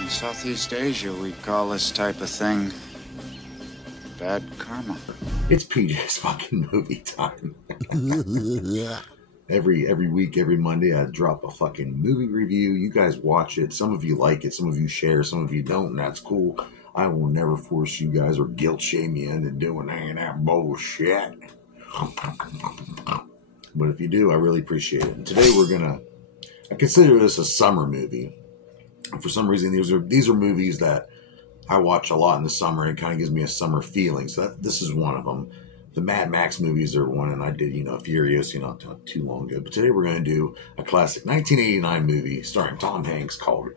In Southeast Asia, we call this type of thing bad karma. It's PJ's fucking movie time. Every week, every Monday, I drop a fucking movie review. You guys watch it. Some of you like it. Some of you share. Some of you don't, and that's cool. I will never force you guys or guilt shame you into doing any of that bullshit. But if you do, I really appreciate it. And today I consider this a summer movie. For some reason, these are movies that I watch a lot in the summer, and it kind of gives me a summer feeling. So this is one of them. The Mad Max movies are one, and I did, Furious, not too long ago. But today we're going to do a classic 1989 movie starring Tom Hanks called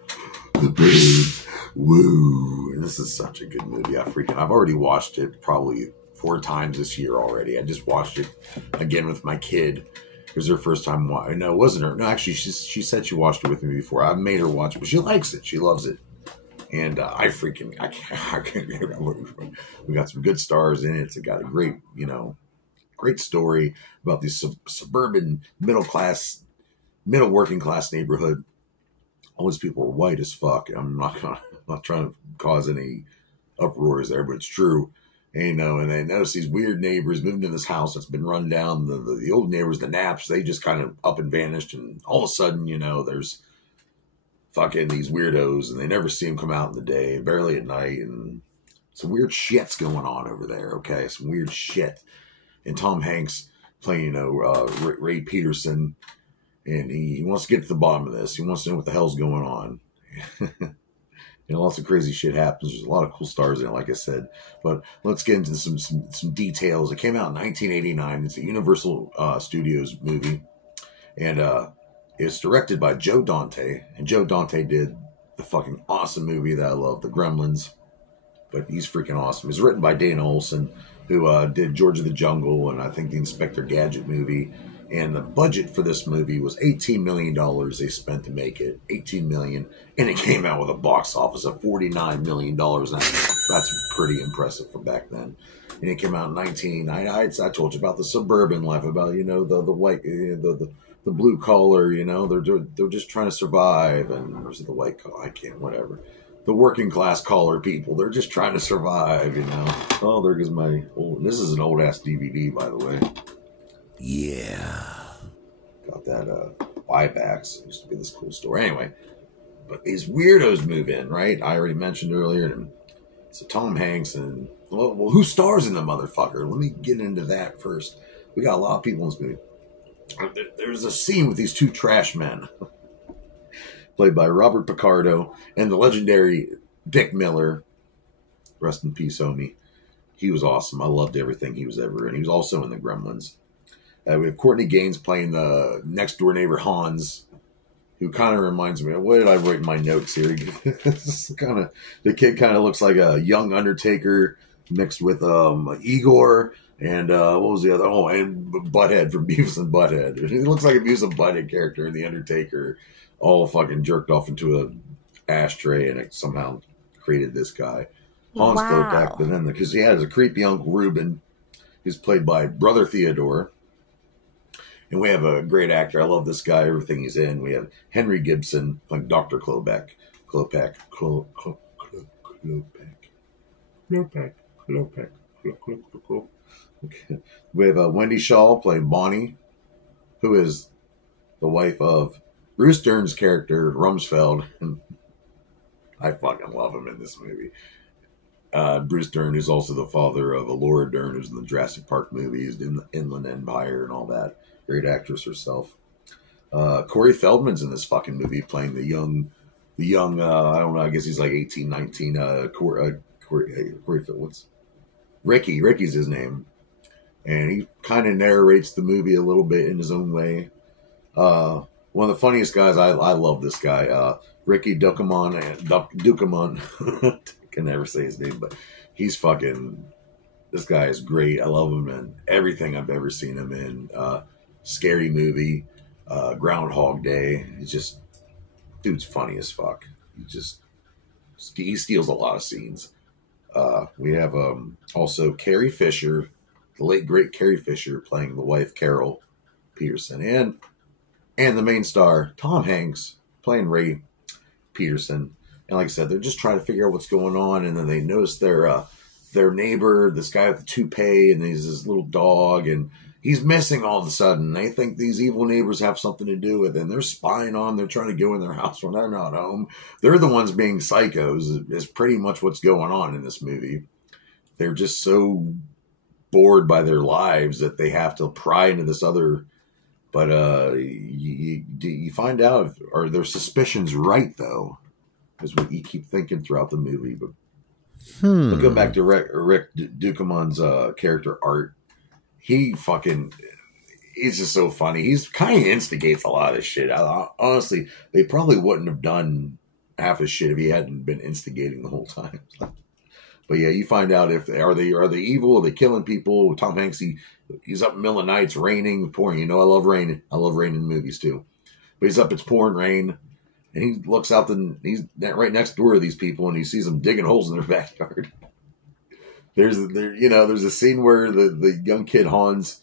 The Burbs. Woo! And this is such a good movie. I've already watched it probably 4 times this year already. I just watched it again with my kid. It was her first time watching. No, it wasn't her. No, actually, she said she watched it with me before. I made her watch it, but she likes it. She loves it. And I can't get it. We got some good stars in it. It's got a great story about this suburban middle working class neighborhood. All these people are white as fuck. I'm not trying to cause any uproars there, but it's true. And, and they notice these weird neighbors moving to this house that's been run down. The old neighbors, the Naps, they just kind of up and vanished. And all of a sudden, there's fucking these weirdos, and they never see them come out in the day, barely at night. And some weird shit's going on over there, okay? Some weird shit. And Tom Hanks playing, Ray Peterson, and he wants to get to the bottom of this. He wants to know what the hell's going on. Lots of crazy shit happens. There's a lot of cool stars in it, like I said. But let's get into some details. It came out in 1989. It's a Universal Studios movie. And it's directed by Joe Dante. And Joe Dante did the fucking awesome movie that I love, The Gremlins. But he's freaking awesome. It's written by Dana Olson, who did George of the Jungle and I think the Inspector Gadget movie. And the budget for this movie was $18 million they spent to make it. $18 million. And it came out with a box office of $49 million. That's pretty impressive for back then. And it came out in 1989. I told you about the suburban life, about, the white, the blue collar, they're just trying to survive. And there's the white collar, I can't, whatever. The working class collar people, they're just trying to survive, Oh, there goes this is an old ass DVD, by the way. Yeah. Got that buybacks. Used to be this cool store. Anyway, but these weirdos move in, right? I already mentioned earlier. And so Tom Hanks and, well, who stars in the motherfucker? Let me get into that first. We got a lot of people in this movie. There's a scene with these 2 trash men, played by Robert Picardo and the legendary Dick Miller. Rest in peace, homie. He was awesome. I loved everything he was ever in. He was also in The Gremlins. We have Courtney Gaines playing the next door neighbor Hans, who kind of reminds me of, what did I write in my notes here? The kid kind of looks like a young Undertaker mixed with Igor and what was the other? Oh, and Butthead from Beavis and Butthead. He looks like a Beavis and Butthead character in the Undertaker, all fucking jerked off into an ashtray, and it somehow created this guy, Hans Klopek. But then because he has a creepy Uncle Reuben, who's played by Brother Theodore. And we have a great actor. I love this guy, everything he's in. We have Henry Gibson playing Dr. Klopek. Klopek. Okay. We have Wendy Shaw playing Bonnie, who is the wife of Bruce Dern's character, Rumsfeld. And I fucking love him in this movie. Bruce Dern is also the father of Laura Dern, who's in the Jurassic Park movies, in the Inland Empire and all that. Great actress herself. Corey Feldman's in this fucking movie playing the young, I don't know, I guess he's like 18, 19. Corey Feldman's Ricky's his name. And he kind of narrates the movie a little bit in his own way. One of the funniest guys, I love this guy, Ricky Ducommun. Can never say his name, but he's fucking, this guy is great. I love him in everything I've ever seen him in. Scary Movie, Groundhog Day. He's just, dude's funny as fuck. He steals a lot of scenes. We have also Carrie Fisher, the late great Carrie Fisher, playing the wife Carol Peterson, and the main star Tom Hanks playing Ray Peterson. And like I said, they're just trying to figure out what's going on, and then they notice their neighbor, this guy with the toupee, and he's this little dog, and he's missing all of a sudden. They think these evil neighbors have something to do with it, and they're spying on them. They're trying to go in their house when they're not home. They're the ones being psychos, is pretty much what's going on in this movie. They're just so bored by their lives that they have to pry into this other. But you find out, are their suspicions right, though? Is what you keep thinking throughout the movie. But we'll go back to Rick Dukeman's character, Art. He's just so funny. He's kind of instigates a lot of this shit. Honestly, they probably wouldn't have done half his shit if he hadn't been instigating the whole time. But yeah, you find out if are they evil? Are they killing people? Tom Hanks, he's up in the middle of the night. It's raining, pouring. You know, I love rain. I love rain in movies too. But he's up. It's pouring rain, and he looks out. He's right next door to these people, and he sees them digging holes in their backyard. There's a scene where the young kid Hans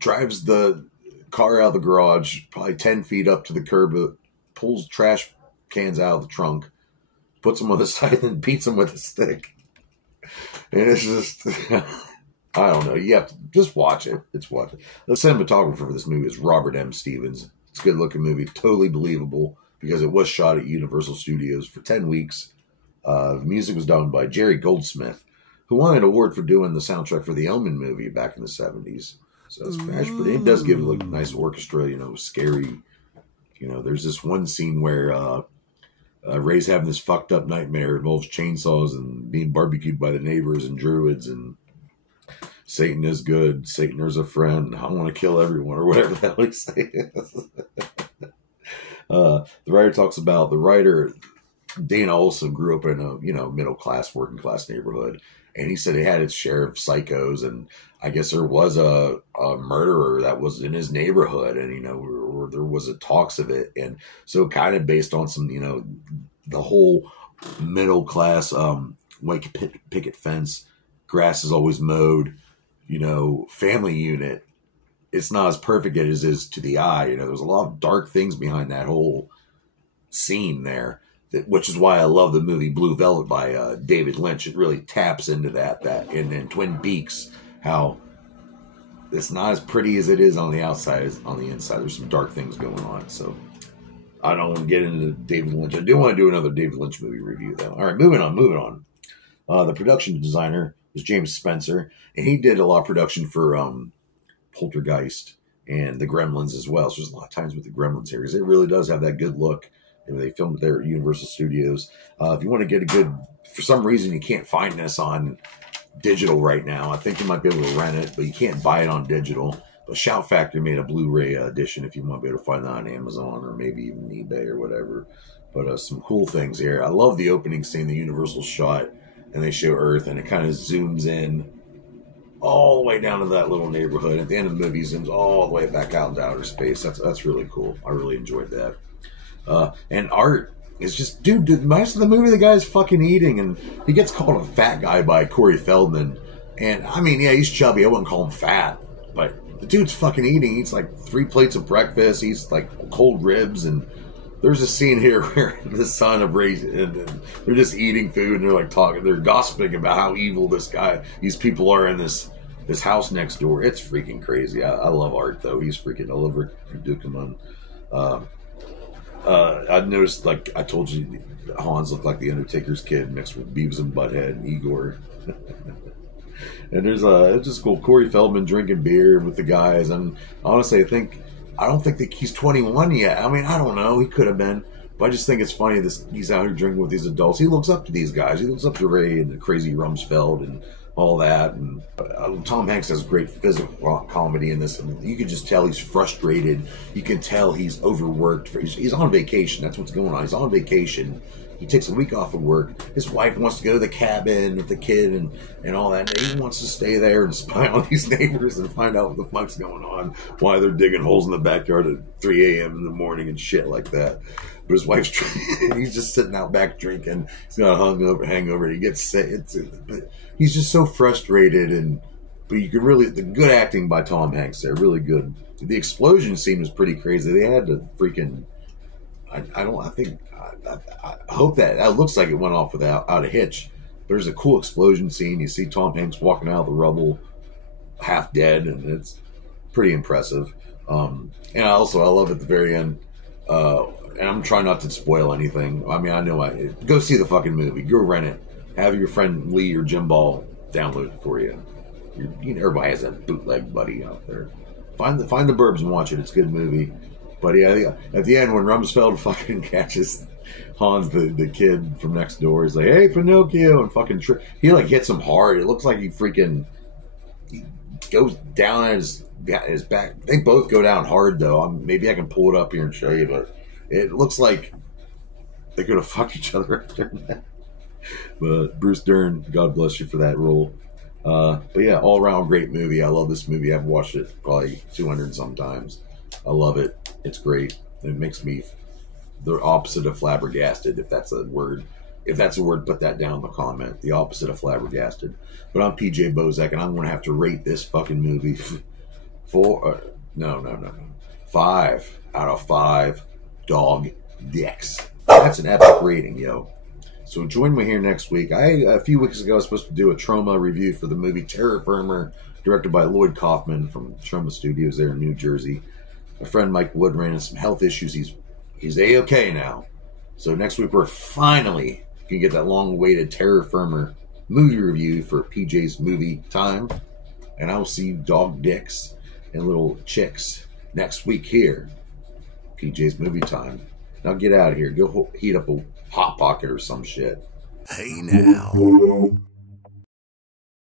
drives the car out of the garage, probably 10 feet up to the curb, pulls trash cans out of the trunk, puts them on the side, and beats them with a stick. And it's just, I don't know. You have to just watch it. Watch it. The cinematographer for this movie is Robert M. Stevens. It's a good looking movie, totally believable because it was shot at Universal Studios for 10 weeks. The music was done by Jerry Goldsmith, who won an award for doing the soundtrack for the Omen movie back in the 70s. So it's pretty. It does give it a nice orchestra, scary. There's this one scene where Ray's having this fucked up nightmare. It involves chainsaws and being barbecued by the neighbors and druids, and Satan is good. Satan is a friend. I want to kill everyone, or whatever the hell he's saying. The writer talks about the writer. Dana Olson grew up in a middle class, working class neighborhood, and he said he had its share of psychos, and I guess there was a murderer that was in his neighborhood, and or there was talks of it, and so kind of based on some the whole middle class white picket fence, grass is always mowed, family unit. It's not as perfect as it is to the eye. There's a lot of dark things behind that whole scene there. Which is why I love the movie Blue Velvet by David Lynch. It really taps into that and then Twin Peaks, how it's not as pretty as it is on the outside as on the inside. There's some dark things going on. So I don't want to get into David Lynch. I do want to do another David Lynch movie review, though. All right, moving on. The production designer was James Spencer, and he did a lot of production for Poltergeist and The Gremlins as well. So there's a lot of times with The Gremlins here because it really does have that good look. They filmed it there at Universal Studios. If you want to get a good, for some reason you can't find this on digital right now. I think you might be able to rent it, but you can't buy it on digital. But Shout Factory made a Blu-ray edition if you want to be able to find that on Amazon or maybe even eBay or whatever. But some cool things here. I love the opening scene, the Universal shot, and they show Earth, and it kind of zooms in all the way down to that little neighborhood. At the end of the movie, zooms all the way back out into outer space. That's really cool. I really enjoyed that. And Art is just, dude, most of the movie, the guy's fucking eating, and he gets called a fat guy by Corey Feldman. And I mean, yeah, he's chubby. I wouldn't call him fat, but the dude's fucking eating. He eats like 3 plates of breakfast. He eats like cold ribs. And there's a scene here where the son of Ray, and they're just eating food, and they're like talking, they're gossiping about how evil these people are in this house next door. It's freaking crazy. I love Art, though. He's freaking, I love Rick Dukeman. I noticed, like I told you, Hans looked like the Undertaker's kid mixed with Beavis and Butthead and Igor. And there's it's just cool. Corey Feldman drinking beer with the guys. And honestly, I don't think that he's 21 yet. I mean, I don't know. He could have been. But I just think it's funny that he's out here drinking with these adults. He looks up to these guys. He looks up to Ray and the crazy Rumsfeld and all that. And Tom Hanks has great physical comedy in this. And you can just tell he's frustrated. You can tell he's overworked. He's on vacation. That's what's going on. He's on vacation. He takes a week off of work. His wife wants to go to the cabin with the kid and all that. And he wants to stay there and spy on these neighbors and find out what the fuck's going on, why they're digging holes in the backyard at 3 a.m. in the morning and shit like that. But his wife's he's just sitting out back drinking. He's got a hangover. He gets sick. He's just so frustrated. But you could really, the good acting by Tom Hanks there, really good. The explosion scene was pretty crazy. They had to freaking I hope that looks like it went off without a hitch. There's a cool explosion scene. You see Tom Hanks walking out of the rubble, half dead, and it's pretty impressive. And I love at the very end. And I'm trying not to spoil anything. I mean, I know go see the fucking movie. Go rent it. Have your friend Lee or Jim Ball download it for you. Everybody has that bootleg buddy out there. Find the Burbs and watch it. It's a good movie. But yeah, at the end when Rumsfeld fucking catches Hans, the kid from next door, he's like, "Hey, Pinocchio," and fucking he like hits him hard. It looks like he goes down at his back. They both go down hard though. Maybe I can pull it up here and show you, but it looks like they're gonna fuck each other after that. But Bruce Dern, God bless you for that role. But yeah, all around great movie. I love this movie. I've watched it probably 200 sometimes. I love it. It's great. It makes me the opposite of flabbergasted, if that's a word. If that's a word, put that down in the comment. The opposite of flabbergasted. But I'm PJ Bozak, and I'm going to have to rate this fucking movie 5 out of 5 dog dicks. That's an epic rating, yo. So join me here next week. A few weeks ago, I was supposed to do a trauma review for the movie Terror Firmer, directed by Lloyd Kaufman from Trauma Studios there in New Jersey. My friend Mike Wood ran into some health issues. He's A-okay now. So next week, we're finally going to get that long-awaited Terror Firmer movie review for PJ's Movie Time. And I will see dog dicks and little chicks next week here. PJ's Movie Time. Now get out of here. Go heat up a Hot Pocket or some shit. Hey now.